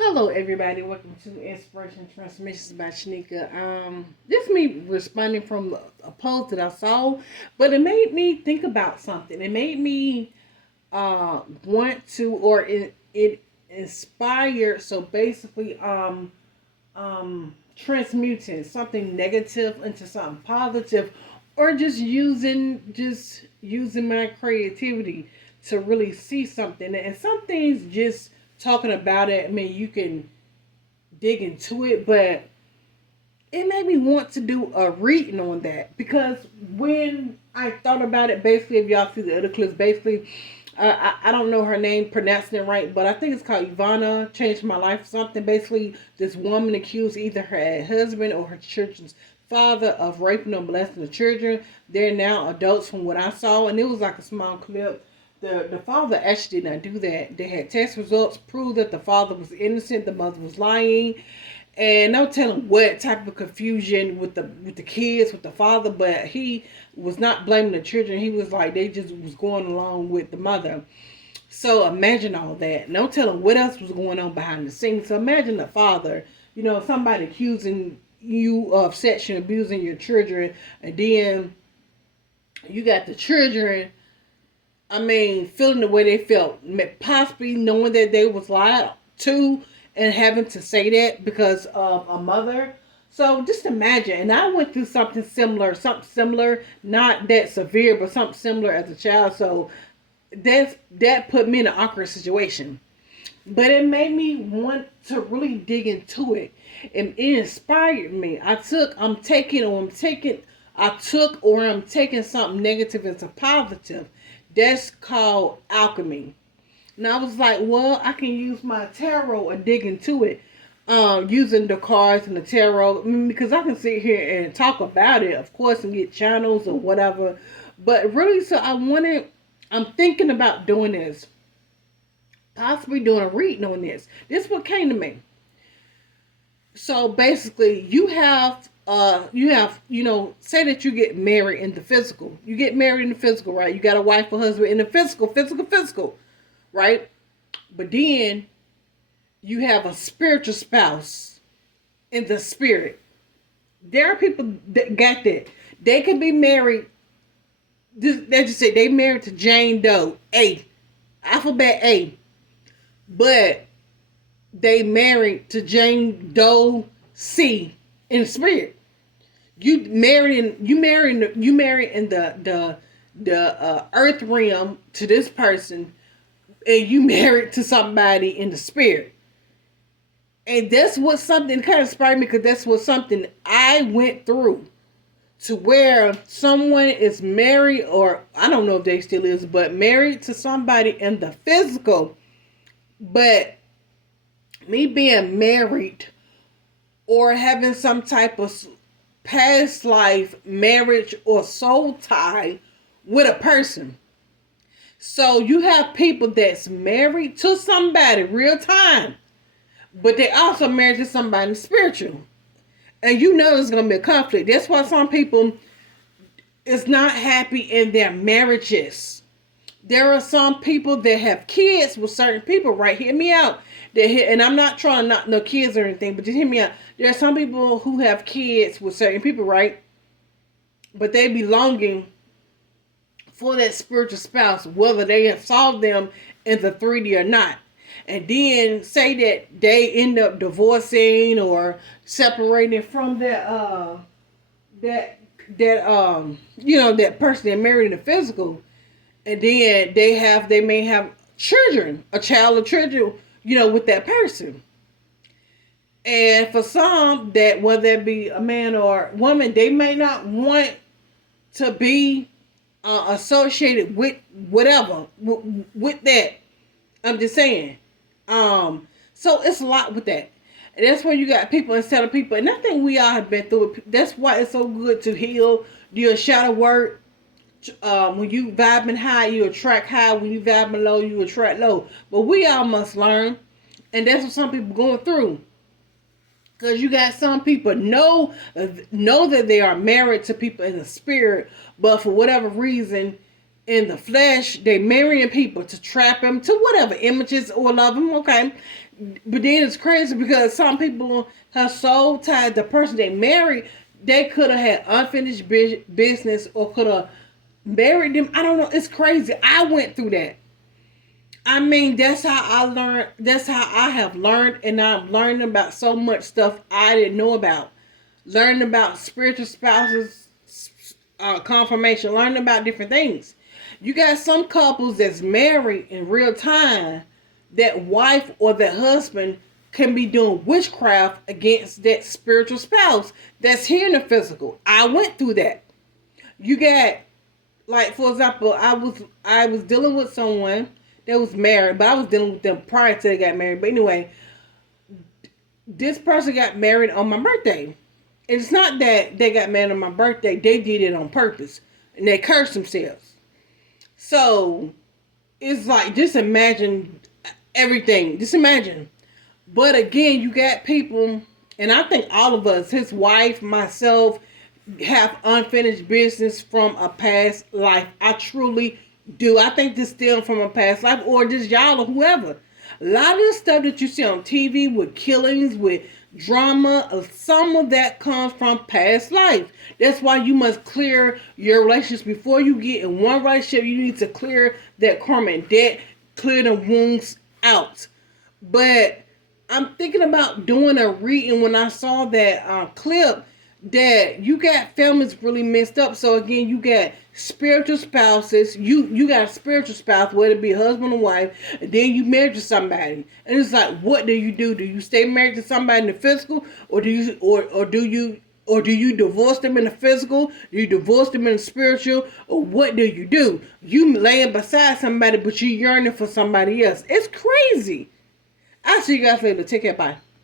Hello, everybody. Welcome to Inspiration Transmissions by Shanika. This me responding from a post that I saw, but it made me think about something. It made me want to, or it inspired. So basically, transmuting something negative into something positive, or just using my creativity to really see something. And some things just talking about it. I mean, you can dig into it, but it made me want to do a reading on that because when I thought about it, basically, if y'all see the other clips, basically, I don't know her name, pronouncing it right, but I think it's called Ivana, Changed My Life, something. Basically, this woman accused either her husband or her children's father of raping or molesting the children. They're now adults from what I saw, and it was like a small clip. The father actually did not do that. They had test results prove that the father was innocent, the mother was lying, and no telling what type of confusion with the kids, with the father, but he was not blaming the children. He was like they just was going along with the mother. So imagine all that. No telling what else was going on behind the scenes. So imagine the father, somebody accusing you of sexually abusing your children, and then you got the children. I mean, feeling the way they felt, possibly knowing that they was lied to and having to say that because of a mother. So just imagine, and I went through something similar, not that severe, but something similar as a child. So that put me in an awkward situation. But it made me want to really dig into it, and it inspired me. I'm taking something negative into positive. That's called alchemy. And I was like, well, I can use my tarot and dig into it, using the cards and the tarot, because I can sit here and talk about it, of course, and get channels or whatever. But really, I'm thinking about doing this, possibly doing a reading on this. This is what came to me. So basically, say that you get married in the physical. You get married in the physical, right? You got a wife or husband in the physical, right? But then you have a spiritual spouse in the spirit. There are people that got that. They can be married. They just say they married to Jane Doe, alphabet A, but they married to Jane Doe C in the spirit. You marry in the earth realm to this person, and you married to somebody in the spirit. And that's what something kind of inspired me, because that's what something I went through, to where someone is married, or I don't know if they still is, but married to somebody in the physical. But me being married or having some type of past life marriage or soul tie with a person. So you have people that's married to somebody real time, but they also married to somebody spiritual. And you know there's gonna be a conflict. That's why some people is not happy in their marriages. There are some people that have kids with certain people, right? Hear me out. And I'm not trying to knock no kids or anything, but just hear me out. There are some people who have kids with certain people, right? But they be longing for that spiritual spouse, whether they have saw them in the 3D or not. And then say that they end up divorcing or separating from that person they married in the physical, and then they may have children, a child or children, with that person. And for some, that whether it be a man or woman, they may not want to be associated with whatever with that. I'm just saying. So it's a lot with that. And that's where you got people instead of people. And I think we all have been through it. That's why it's so good to heal, do your shadow work. When you vibing high, you attract high. When you vibing low, you attract low. But we all must learn. And that's what some people going through. Because you got some people know that they are married to people in the spirit, but for whatever reason, in the flesh. They marrying people to trap them to whatever images or love them. Okay, but then it's crazy because some people have soul tied the person they married. They could have had unfinished business or could have married them. I don't know. It's crazy. I went through that. I mean, that's how I learned. That's how I have learned, and I'm learning about so much stuff I didn't know about. Learning about spiritual spouses, confirmation. Learning about different things. You got some couples that's married in real time. That wife or that husband can be doing witchcraft against that spiritual spouse that's here in the physical. I went through that. You got, like, for example, I was dealing with someone that was married, but I was dealing with them prior to they got married. But anyway, this person got married on my birthday. And it's not that they got married on my birthday. They did it on purpose. And they cursed themselves. So, it's like, just imagine everything. Just imagine. But again, you got people, and I think all of us, his wife, myself, have unfinished business from a past life. I truly do. I think this stemmed from a past life, or just y'all or whoever. A lot of the stuff that you see on TV with killings, with drama, some of that comes from past life. That's why you must clear your relationships. Before you get in one relationship, you need to clear that karmic debt, clear the wounds out. But I'm thinking about doing a reading when I saw that clip that you got families really messed up. So again, you got spiritual spouses. You got a spiritual spouse, whether it be husband or wife, and then you married to somebody. And it's like, what do you do? Do you stay married to somebody in the physical, or do you divorce them in the physical? Do you divorce them in the spiritual? Or what do? You laying beside somebody, but you yearning for somebody else. It's crazy. I'll see you guys later. Take care. Bye.